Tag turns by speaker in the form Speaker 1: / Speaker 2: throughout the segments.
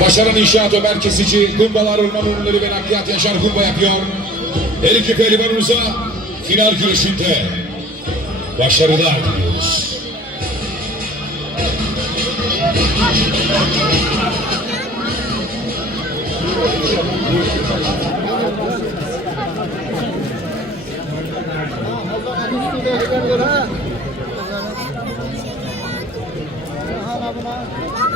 Speaker 1: Başaran İnşaat Ömer Kesici, Kumbalar Orman Ürünleri ve Nakliyat Yaşar Kumba yapıyor. Her iki pehlivanımıza final güreşinde başarılar diliyoruz. Hadi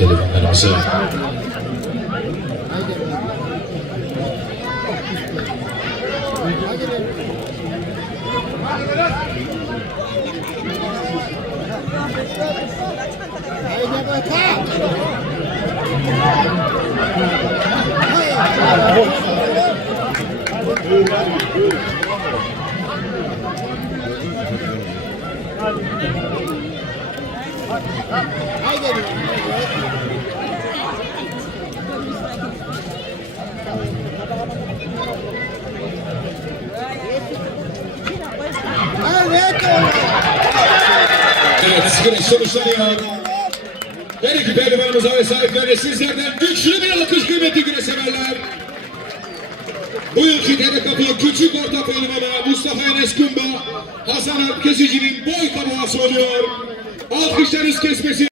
Speaker 1: inşallah pehlivanlar hazır. Evet, güreş sonuçlanıyor. Her iki pehlivanımıza ve sahiplerine sizlerden güçlü bir alkış kıymetli güreş severler. Bu yılki Kapı Küçük Orta Hasan Alp Kesici'nin boy tabağı oluyor. Alkışlarınız kesmesi